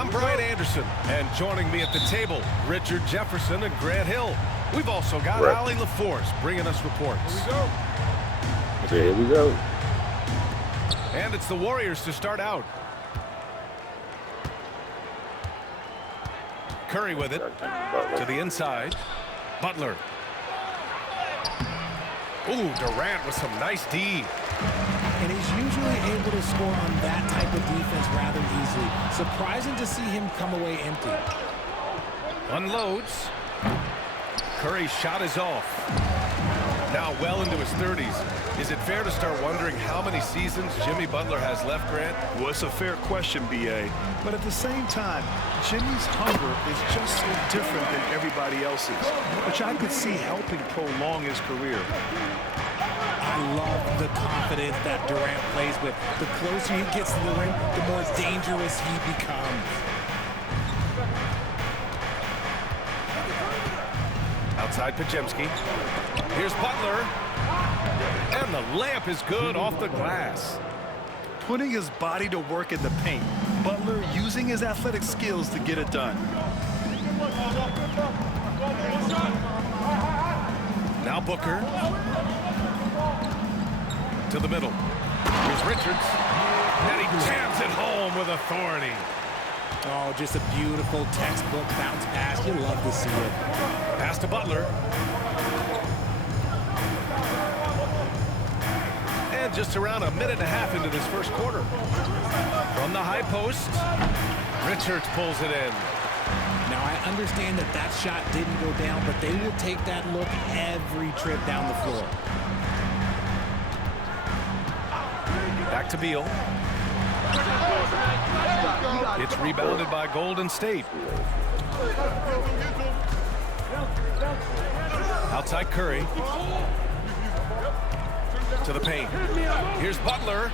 I'm Brian Anderson, and joining me at the table, Richard Jefferson and Grant Hill. We've also got Ali LaForce bringing us reports. Here we go. And it's the Warriors to start out. Curry with it to the inside. Butler. Ooh, Durant with some nice D. And he's usually able to score on that type of defense rather easily. Surprising to see him come away empty. Unloads. Curry's shot is off. Now well into his 30s. Is it fair to start wondering how many seasons Jimmy Butler has left, Grant? Well, it's a fair question, B.A. But at the same time, Jimmy's hunger is just so different than everybody else's, which I could see helping prolong his career. I love the confidence that Durant plays with. The closer he gets to the rim, the more dangerous he becomes. Outside Pajemski. Here's Butler. And the layup is good off the glass. Putting his body to work in the paint. Butler using his athletic skills to get it done. Now Booker. To the middle. Here's Richards. And he jams it home with authority. Oh, just a beautiful textbook bounce pass. You love to see it. Pass to Butler. And just around a minute and a half into this first quarter. From the high post, Richards pulls it in. Now, I understand that that shot didn't go down, but they will take that look every trip down the floor. Back to Beal. It's rebounded by Golden State. Outside Curry. To the paint. Here's Butler.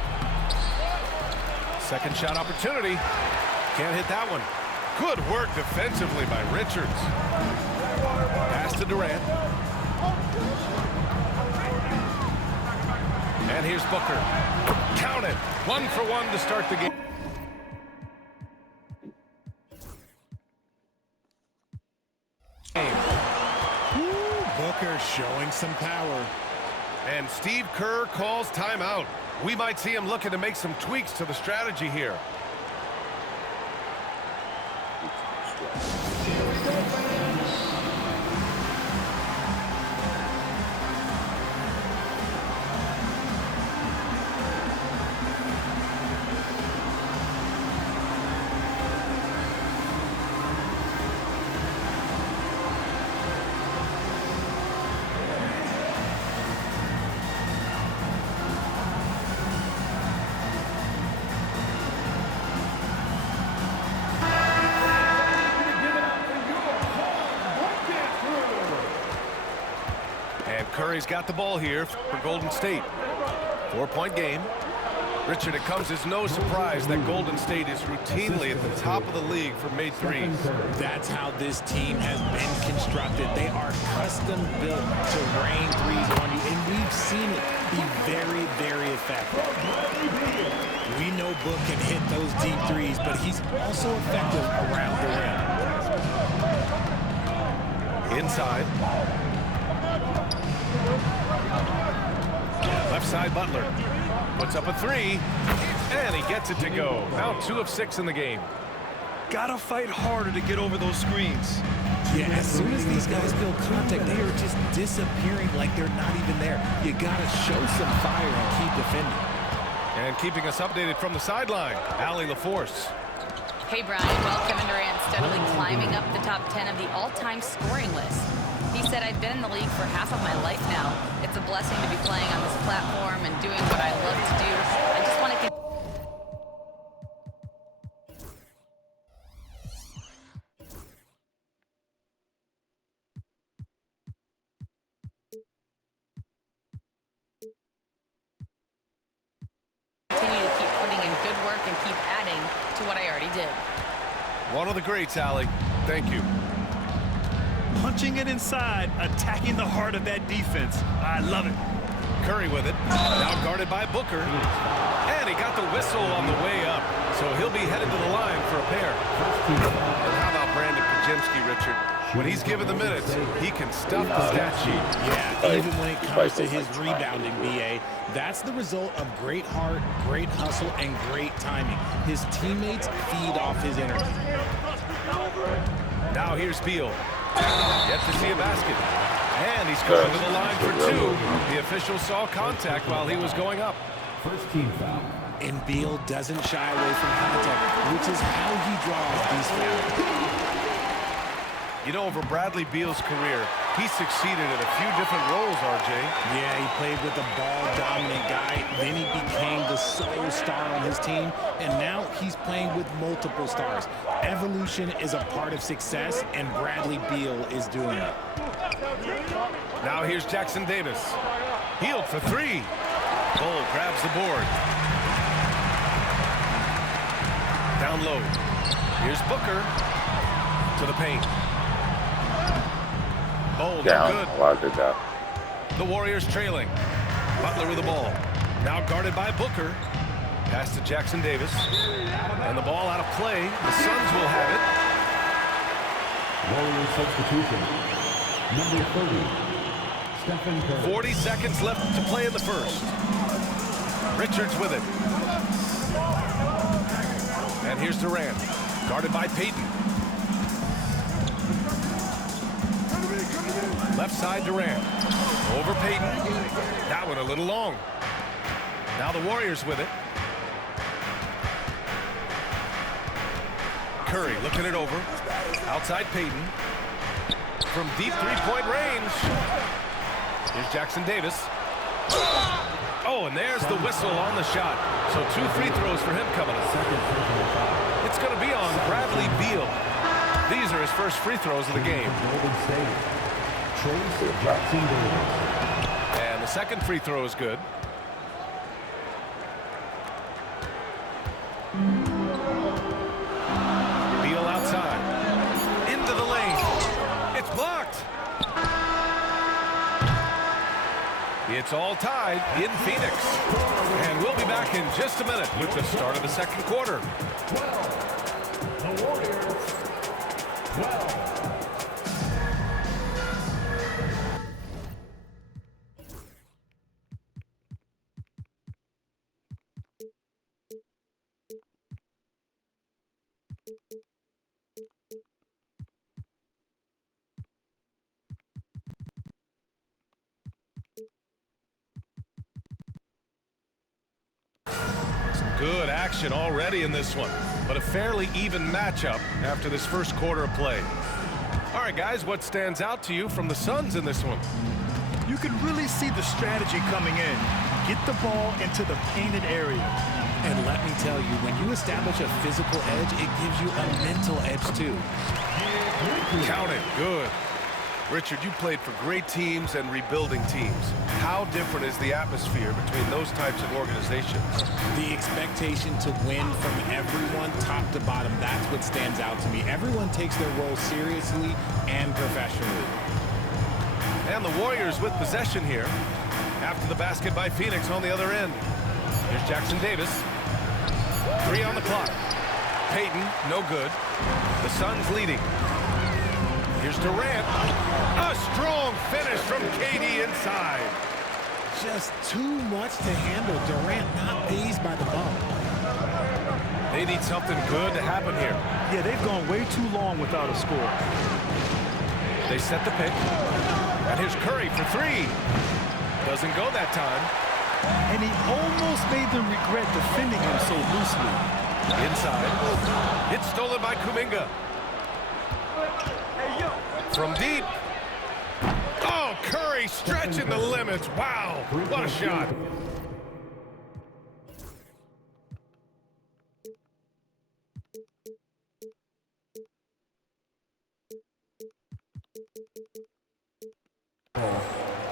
Second shot opportunity. Can't hit that one. Good work defensively by Richards. Pass to Durant. And here's Booker. Count it. 1 for 1 to start the game. Booker showing some power. And Steve Kerr calls timeout. We might see him looking to make some tweaks to the strategy here. Curry's got the ball here for Golden State. 4-point game. Richard, it comes as no surprise that Golden State is routinely at the top of the league for made threes. That's how this team has been constructed. They are custom built to rain threes on you, and we've seen it be very, very effective. We know Book can hit those deep threes, but he's also effective around the rim. Inside. Left side Butler. Puts up a three. And he gets it to go. Now 2 of 6 in the game. Gotta fight harder to get over those screens. Yeah, as soon as these guys build contact, they are just disappearing like they're not even there. You gotta show some fire and keep defending. And keeping us updated from the sideline, Ali LaForce. Hey, Brian. Well, Kevin Durant steadily climbing up the top 10 of the all-time scoring list. He said, I've been in the league for half of my life now. It's a blessing to be playing on this platform and doing what I love to do. I just want to continue to keep putting in good work and keep adding to what I already did. One of the greats, Ali. Thank you. Punching it inside, attacking the heart of that defense. I love it. Curry with it. Now guarded by Booker. And he got the whistle on the way up. So he'll be headed to the line for a pair. And how about Brandon Pajemski, Richard? When he's given the minutes, he can stuff the stat sheet. Yeah, even when it comes to his rebounding, BA, that's the result of great heart, great hustle, and great timing. His teammates feed off his energy. Now here's Beal. Yet to see a basket. And he's going to the line for two. The official saw contact while he was going up. First team foul. And Beal doesn't shy away from contact, which is how he draws these fouls. You know, over Bradley Beal's career, he succeeded in a few different roles, RJ. Yeah, he played with a ball-dominant guy. Then he became the sole star on his team, and now he's playing with multiple stars. Evolution is a part of success, and Bradley Beal is doing it. Now here's Jackson Davis. Healed for three. Cole grabs the board. Down low. Here's Booker to the paint. Oh, Down. good. A lot of good job. The Warriors trailing. Butler with the ball. Now guarded by Booker. Pass to Jackson Davis. And the ball out of play. The Suns will have Warriors substitution. Number 30, Stephen it. Curry. 40 seconds left to play in the first. Richards with it. And here's Durant. Guarded by Payton. Left side Durant. Over Payton. That one a little long. Now the Warriors with it. Curry looking it over. Outside Payton. From deep three-point range. Here's Jackson Davis. Oh, and there's the whistle on the shot. So 2 free throws for him coming up. It's going to be on Bradley Beal. These are his first free throws of the game. And the second free throw is good. Beal outside. Into the lane. It's blocked. It's all tied in Phoenix. And we'll be back in just a minute with the start of the second quarter. The Warriors, 12. Good action already in this one, but a fairly even matchup after this first quarter of play. All right, guys, what stands out to you from the Suns in this one? You can really see the strategy coming in. Get the ball into the painted area. And let me tell you, when you establish a physical edge, it gives you a mental edge too. Count it. Good. Richard, you played for great teams and rebuilding teams. How different is the atmosphere between those types of organizations? The expectation to win from everyone, top to bottom, that's what stands out to me. Everyone takes their role seriously and professionally. And the Warriors with possession here. After the basket by Phoenix on the other end. Here's Jackson Davis. 3 on the clock. Payton, no good. The Suns leading. Here's Durant. A strong finish from KD inside. Just too much to handle. Durant not fazed by the bump. They need something good to happen here. Yeah, they've gone way too long without a score. They set the pick. And here's Curry for 3. Doesn't go that time. And he almost made them regret defending him so loosely. Inside. It's stolen by Kuminga. From deep. Oh, Curry stretching the limits. Wow, what a shot.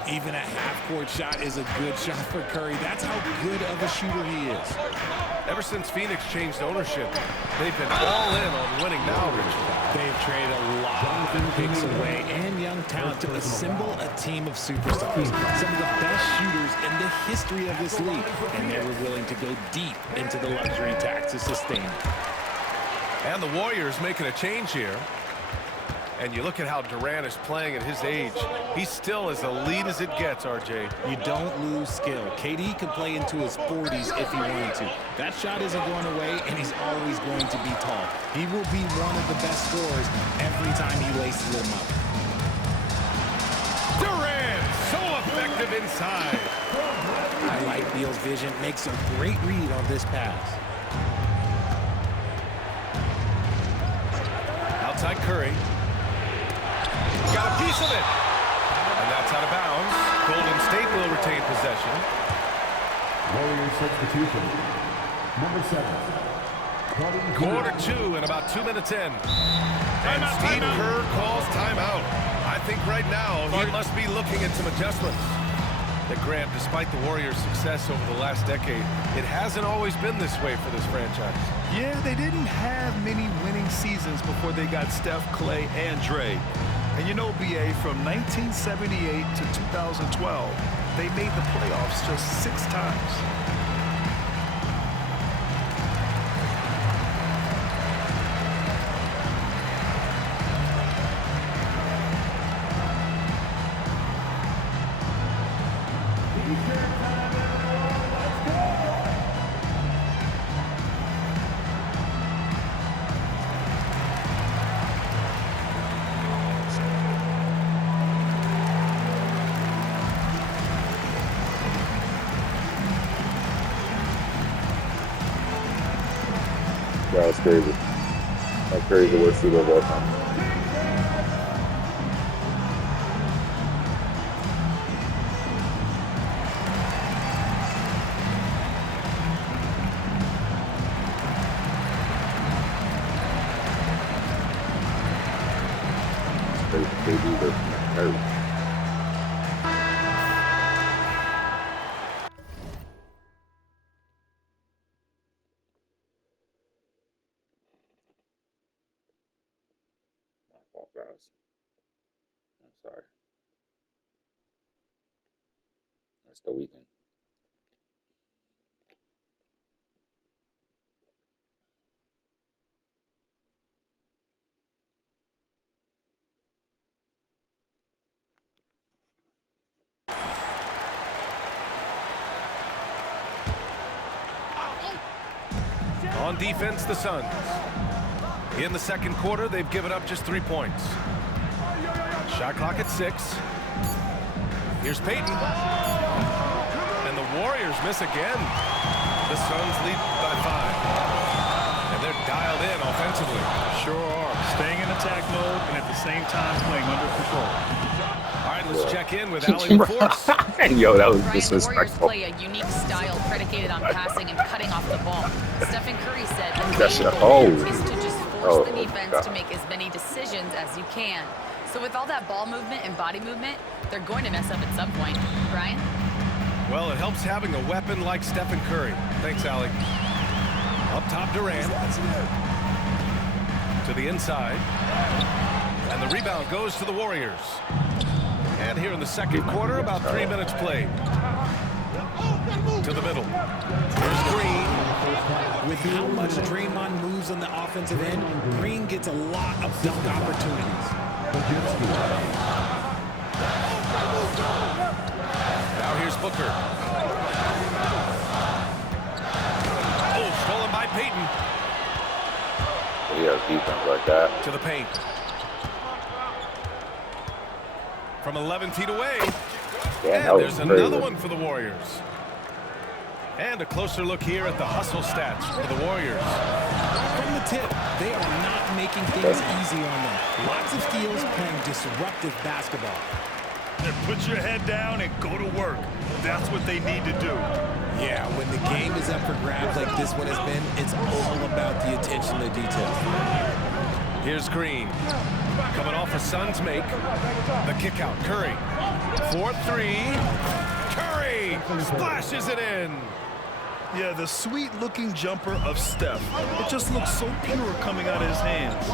Even a half-court shot is a good shot for Curry. That's how good of a shooter he is. Ever since Phoenix changed ownership, they've been all in on winning now, Richard. They've traded a lot of picks away and young talent to assemble a team of superstars. Some of the best shooters in the history of this league. And they were willing to go deep into the luxury tax to sustain it. And the Warriors making a change here. And you look at how Durant is playing at his age. He's still as elite as it gets, RJ. You don't lose skill. KD could play into his 40s if he wanted to. That shot isn't going away, and he's always going to be tall. He will be one of the best scorers every time he laces them up. Durant, so effective inside. I like Beal's vision. Makes a great read on this pass. Outside Curry. Got a piece of it. And that's out of bounds. Golden State will retain possession. Warriors substitution. Number 7. Quarter 2 and about 2 minutes in. And Steve Kerr calls timeout. I think right now he must be looking at some adjustments. That Grant, despite the Warriors' success over the last decade, it hasn't always been this way for this franchise. Yeah, they didn't have many winning seasons before they got Steph, Clay, and Dre. And you know, BA, from 1978 to 2012, they made the playoffs just 6 times. Yeah, that's crazy. That's crazy. Worst Super Bowl time. KD versus Curry. Guys. I'm sorry. That's the weekend. On defense, the Suns. In the second quarter, they've given up just 3 points. Shot clock at 6. Here's Payton. And the Warriors miss again. The Suns lead by 5. And they're dialed in offensively. Sure are. Staying in attack mode and at the same time playing under control. All right, let's check in with Allie LaForce. Yo, that was Brian, the Warriors disrespectful. play a unique style predicated on passing and cutting off the ball. Stephen Curry said the That's main it. goal Oh. is to just force Oh, the defense God. to make as many decisions as you can. So with all that ball movement and body movement, they're going to mess up at some point. Brian? Well, it helps having a weapon like Stephen Curry. Thanks, Allie. Up top, Durant. To the inside. And the rebound goes to the Warriors. And here in the second quarter, about 3 minutes played. To the middle. Here's Green. With how much Draymond moves on the offensive end, Green gets a lot of dunk opportunities. Now here's Booker. Oh, stolen by Payton. Yeah, defense like that. To the paint. From 11 feet away. Yeah, And there's another one for the Warriors. And a closer look here at the hustle stats for the Warriors. From the tip, they are not making things easy on them. Lots of steals, playing disruptive basketball. Put your head down and go to work. That's what they need to do. Yeah, when the game is up for grabs like this one has been, it's all about the attention to detail. Here's Green. Coming off a Suns make. The kick out. Curry. 4-3. Curry splashes it in. Yeah, the sweet-looking jumper of Steph. It just looks so pure coming out of his hands.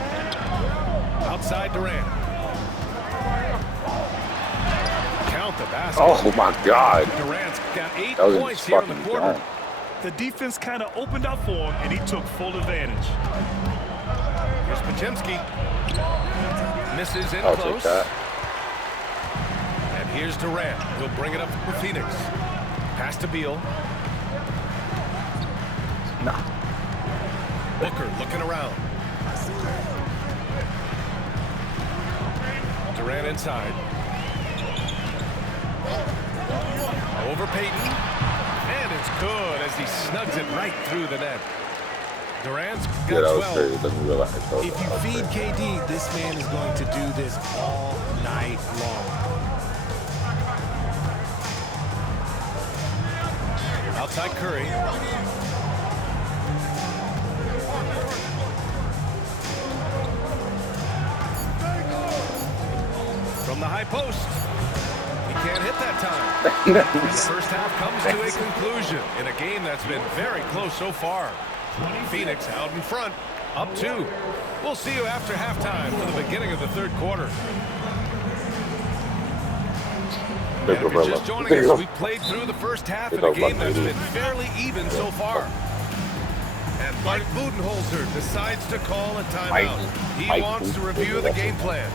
Outside Durant. Count the basket. Oh my God. Durant's got 8 That was points here in the fucking quarter. dumb. The defense kind of opened up for him, and he took full advantage. Podziemski misses in I'll take close. that. And here's Durant. He'll bring it up for Phoenix. Pass to Beal. Nah. Booker looking around. Durant inside. Over Payton. And it's good as he snugs it right through the net. Durant's got Yeah, that was 12. crazy. Doesn't realize. If you feed KD, this man is going to do this all night long. Outside Curry. From the high post. He can't hit that time. The first half comes to a conclusion in a game that's been very close so far. Phoenix out in front, up 2. We'll see you after halftime for the beginning of the third quarter. And if you're just joining us, we've played through the first half in a game that's been fairly even so far. And Mike Budenholzer decides to call a timeout. He wants to review the game plan.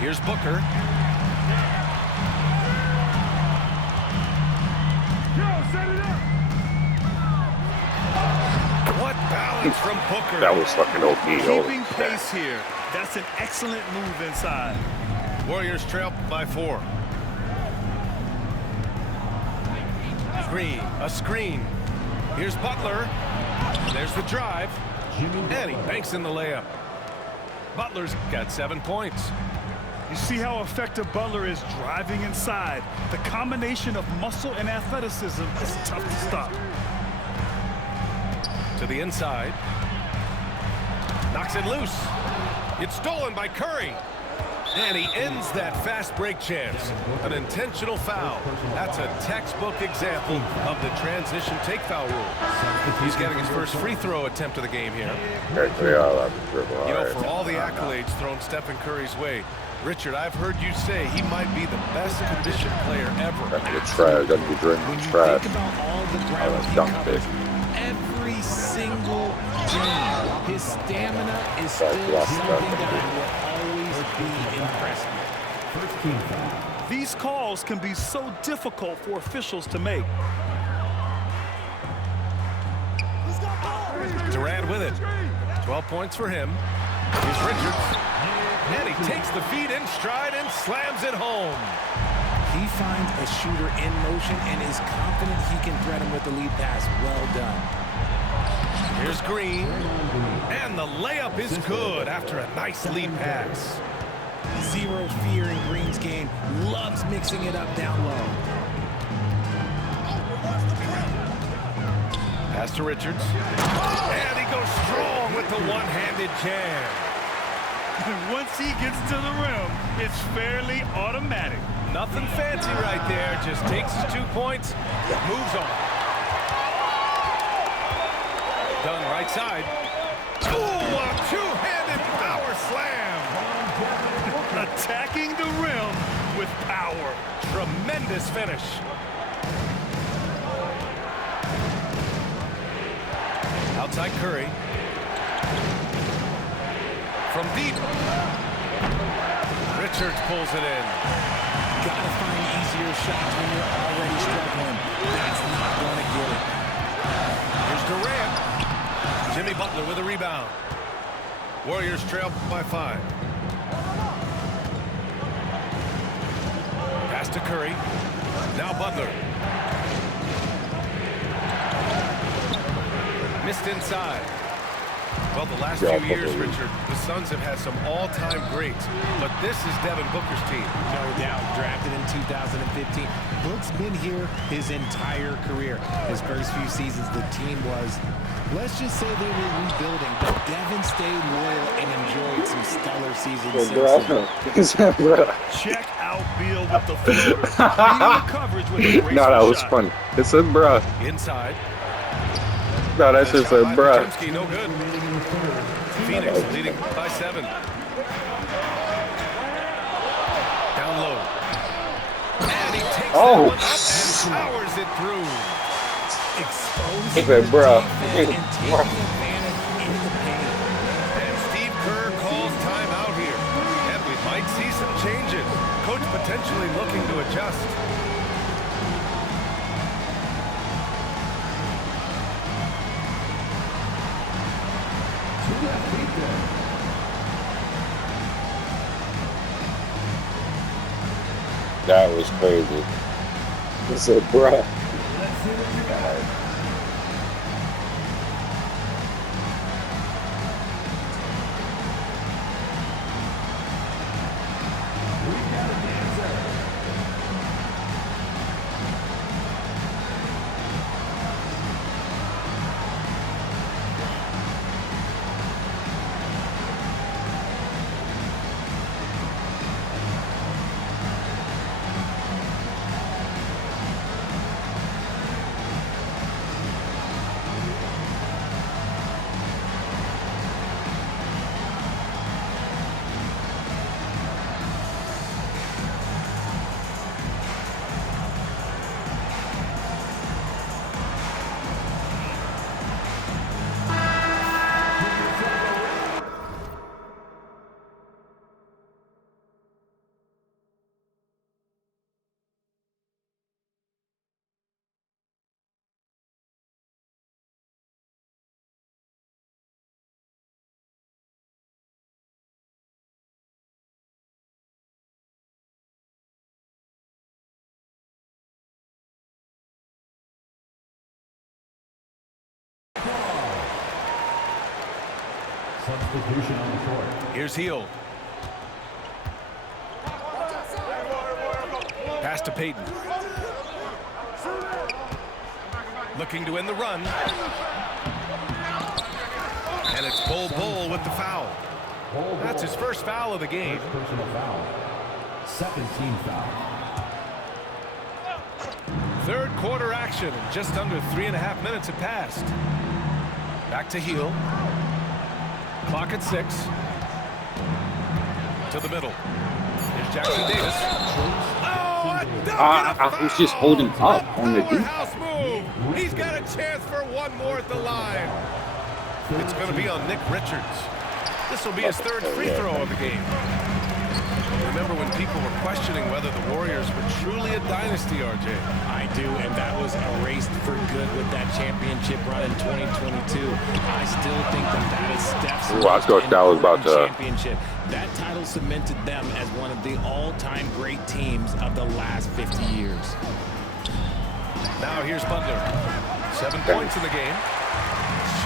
Here's Booker. What balance from Booker. That was fucking OP. Keeping pace here. That's an excellent move inside. Warriors trail by 4. A screen. Here's Butler. There's the drive. And he banks in the layup. Butler's got 7 points. You see how effective Butler is driving inside. The combination of muscle and athleticism is tough to stop. To the inside. Knocks it loose. It's stolen by Curry. And he ends that fast break chance. An intentional foul. That's a textbook example of the transition take foul rule. He's getting his first free throw attempt of the game here. You know, for all the accolades thrown Stephen Curry's way, Richard, I've heard you say he might be the best conditioned player ever. That's trash. That'd be drinking When you trash. think about all the ground he dunk covers, it. every single game, his stamina is still something that will always be impressive. These calls can be so difficult for officials to make. Durant with it. 12 points for him. Here's Richards. And he takes the feed in stride and slams it home. He finds a shooter in motion and is confident he can thread him with the lead pass. Well done. Here's Green. And the layup is good after a nice lead pass. Zero fear in Green's game. Loves mixing it up down low. Pass to Richards. And he goes strong with the one-handed jam. Once he gets to the rim, it's fairly automatic. Nothing fancy right there. Just takes his 2 points, moves on. Done right side. Ooh, a two-handed power slam. Attacking the rim with power. Tremendous finish. Outside Curry. From deep. Richards pulls it in. Gotta find easier shots when you're already struggling. That's not gonna get it. Here's Durant. Jimmy Butler with a rebound. Warriors trail by 5. Pass to Curry. Now Butler. Missed inside. Well, the last few years, Richard, the Suns have had some all-time greats, but this is Devin Booker's team. No doubt. 2015. Book's been here his entire career. His first few seasons, the team was, let's just say they were rebuilding, but Devin stayed loyal and enjoyed some stellar seasons since then. Check out Beal with the floater. Beating the coverage with a graceful No, that was shot. funny. It said bruh. Inside. No, that shit said bruh. Podziemski, no good. Phoenix leading by 7. Down low. And he takes that one up and powers it through. Exposing He said, bruh. and taking advantage in the paint. And Steve Kerr calls timeout here. And we might see some changes. Coach potentially looking to adjust. That was crazy. He said bruh. Substitution on the court. Here's Heel. Pass to Payton. Looking to end the run. And it's Bull with the foul. That's his first foul of the game. First personal foul. Second team foul. Third quarter action, and just under 3.5 minutes have passed. Back to Heel. Clock at 6. To the middle. Here's Jackson Davis. Oh, a dunk and a I was just holding up on the deep. powerhouse move. He's got a chance for one more at the line. It's going to be on Nick Richards. This will be his third free throw of the game. Remember when people were questioning whether the Warriors were truly a dynasty, RJ? I do, and that was erased for good with that championship run in 2022. I still think that is Steph's Ooh, I thought that was about to... championship. That title cemented them as one of the all-time great teams of the last 50 years. Now here's Butler. 7 points in the game.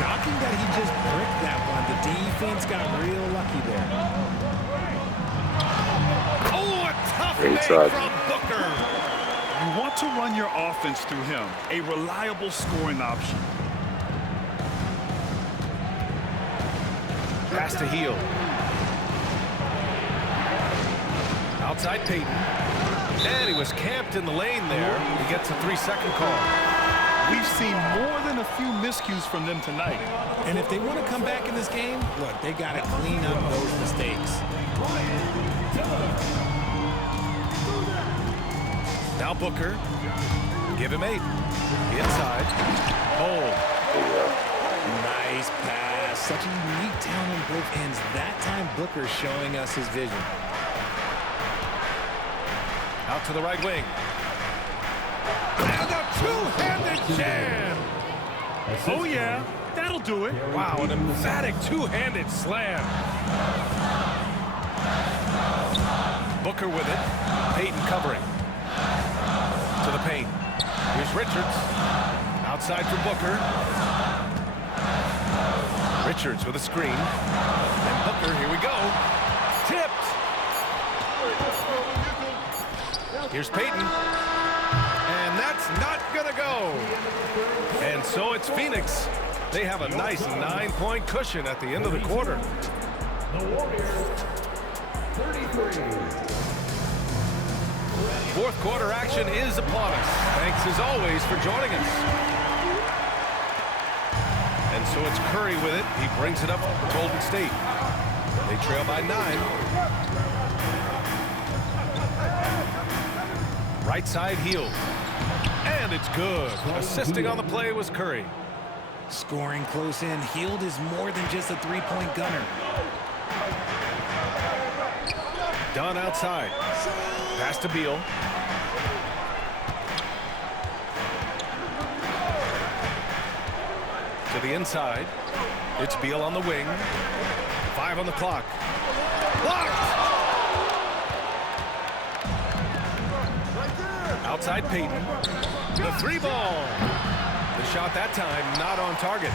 Shocking that he just bricked that one. The defense got real lucky there. Oh, a tough Great make shot. from Booker. You want to run your offense through him, a reliable scoring option. Pass to Heel. Outside Payton. And he was camped in the lane there. He gets a 3-second call. We've seen more than a few miscues from them tonight. And if they want to come back in this game, look, they got to clean up those mistakes. Now Booker. Give him 8. Inside. Hold. Nice pass. Such a unique talent on both ends. That time, Booker showing us his vision. Out to the right wing. And a two-handed jam. Oh, yeah, that'll do it. Wow, an emphatic two-handed slam. Booker with it. Payton covering. To the paint. Here's Richards. Outside for Booker. Richards with a screen. And Booker, here we go. Tipped. Here's Peyton. And that's not going to go. And so it's Phoenix. They have a nice 9-point cushion at the end of the quarter. The Warriors, 33. Fourth quarter action is upon us. Thanks as always for joining us. And so it's Curry with it. He brings it up for Golden State. They trail by 9. Right side heel. And it's good. Assisting on the play was Curry. Scoring close in. Hield is more than just a three-point gunner. Dunn outside. Pass to Beal. To the inside. It's Beal on the wing. 5 on the clock. Blocked! Outside Peyton. The 3-ball. The shot that time not on target.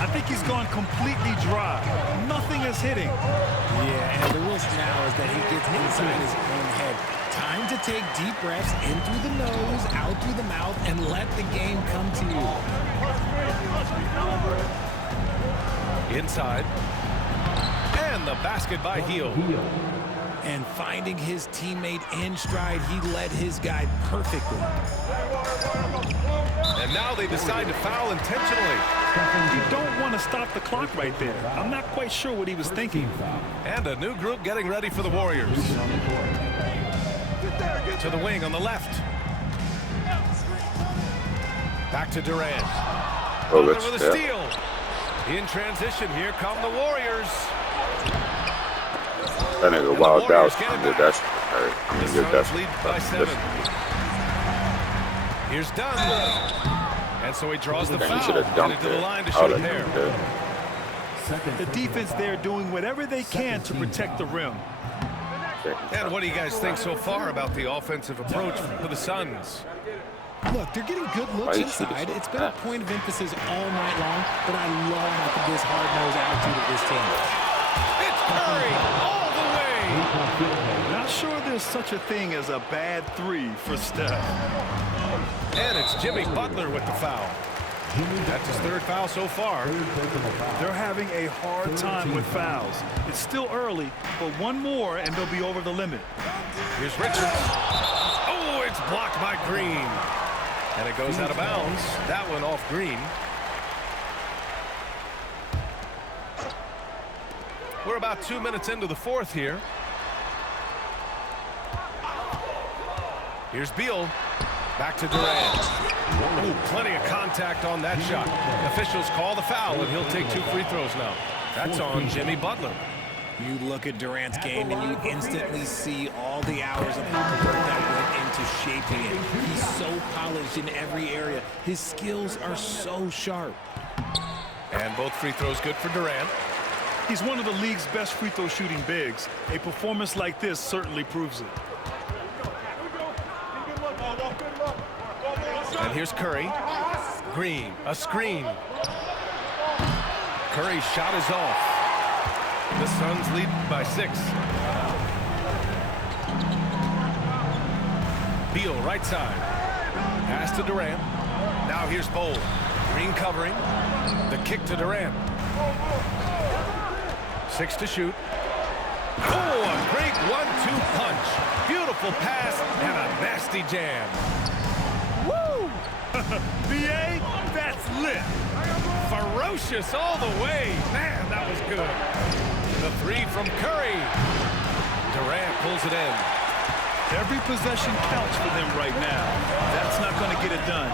I think he's gone completely dry. Nothing is hitting. Yeah, and the risk now is that he gets inside his own head. Time to take deep breaths in through the nose, out through the mouth, and let the game come to you. Inside. And the basket by Heel. And finding his teammate in stride, he led his guy perfectly. And now they decide to foul intentionally. You don't want to stop the clock right there. I'm not quite sure what he was thinking. And a new group getting ready for the Warriors. To the wing on the left. Back to Durant. Oh, Butler with a steal. In transition, here come the Warriors. That nigga wild out. The Suns lead by 7. Here's Dunn. And so he draws the foul. Headed to the line to shoot a pair. The defense there doing whatever they can to protect the rim. And what do you guys think so far about the offensive approach for the Suns? Look, they're getting good looks inside. It's been a point of emphasis all night long, but I love this hard-nosed attitude of this team. It's Curry all the way. Not sure there's such a thing as a bad 3 for Steph. And it's Jimmy Butler with the foul. That's his 3rd foul so far. They're having a hard time with fouls. It's still early, but one more and they'll be over the limit. Here's Richards. Oh, it's blocked by Green. And it goes out of bounds. That one off Green. We're about 2 minutes into the 4th here. Here's Beal. Back to Durant. Ooh, plenty of contact on that shot. Officials call the foul, and he'll take 2 free throws now. That's on Jimmy Butler. You look at Durant's game, and you instantly see all the hours of hard work that went into shaping it. He's so polished in every area. His skills are so sharp. And both free throws good for Durant. He's one of the league's best free throw shooting bigs. A performance like this certainly proves it. And here's Curry. Green, a screen. Curry's shot is off. The Suns lead by 6. Beal, right side. Pass to Durant. Now here's Bowl. Green covering. The kick to Durant. 6 to shoot. Oh, a great 1-2 punch. Beautiful pass and a nasty jam. BA, that's lit. Ferocious all the way. Man, that was good. The 3 from Curry. Durant pulls it in. Every possession counts for them right now. That's not going to get it done.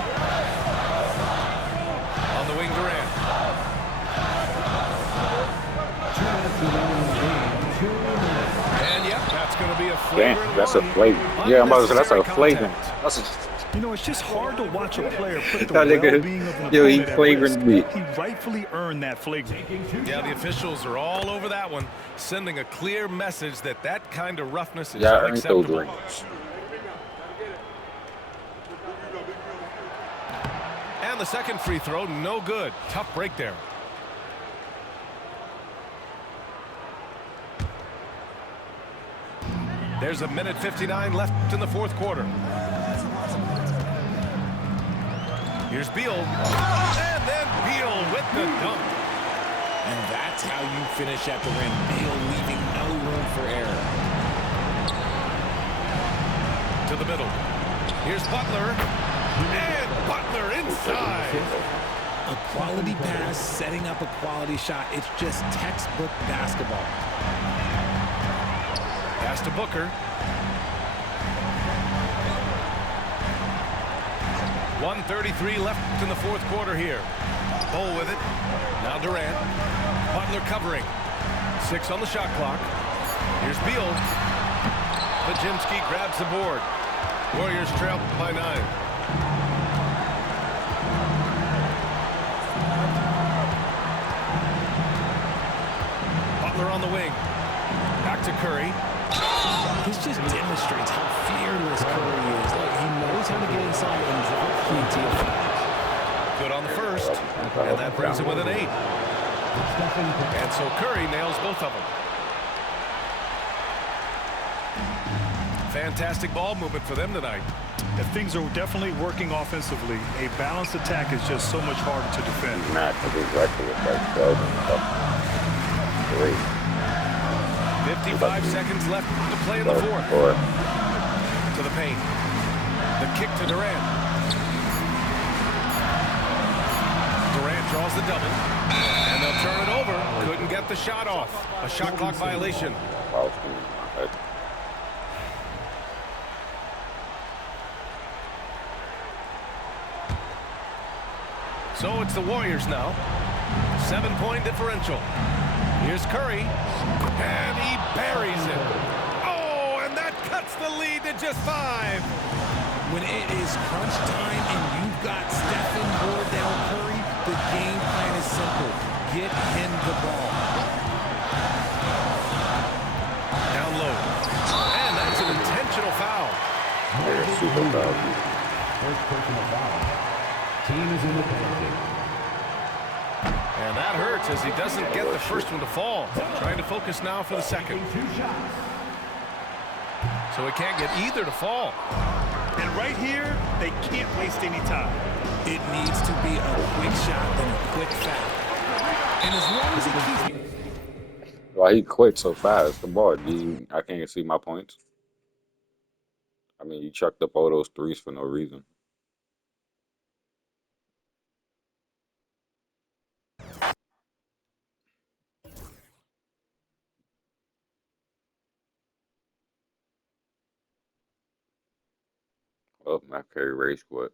On the wing, Durant. And yep, that's going to be a flagrant. Damn, that's a flagrant. Yeah, I'm about to say that's a flagrant. That's a You know, it's just hard to watch a player put the That nigga- well-being of an yo, he opponent at flagrant risk. me. He rightfully earned that flagrant. Yeah, the officials are all over that one, sending a clear message that that kind of roughness is yeah, I ain't so unacceptable. great. And the second free throw, no good. Tough break there. There's a minute 59 left in the fourth quarter. Here's Beal. And then Beal with the dunk. And that's how you finish at the rim. Beal leaving no room for error. To the middle. Here's Butler. And Butler inside. A quality pass, setting up a quality shot. It's just textbook basketball. Pass to Booker. 1:33 left in the fourth quarter here. Bull with it. Now Durant. Butler covering. 6 on the shot clock. Here's Beal. Pajimski grabs the board. Warriors trail by 9. Butler on the wing. Back to Curry. This just demonstrates how fearless Curry is. Like, he knows how to get inside and drop key to the foul. Good on the first. And that brings him with an 8. And so Curry nails both of them. Fantastic ball movement for them tonight. If things are definitely working offensively, a balanced attack is just so much harder to defend. Not to be reckless with like 12 and 55 seconds left to play in the fourth. To the paint. The kick to Durant. Durant draws the double. And they'll turn it over. Couldn't get the shot off. A shot clock violation. So it's the Warriors now. 7-point differential. Here's Curry. And he buries it. Oh, and that cuts the lead to just 5. When it is crunch time and you've got Stephen Wardell Curry, the game plan is simple. Get him the ball. Down low. And that's an intentional foul. Super foul. First personal foul. Team is in the penalty. And that hurts as he doesn't get the first one to fall. Trying to focus now for the second. 2 shots. So he can't get either to fall. And right here, they can't waste any time. It needs to be a quick shot and a quick foul. And as long as he keeps... Why he quit so fast? The ball. I can't see my points. I mean, you chucked up all those threes for no reason. Oh, my carry race quit.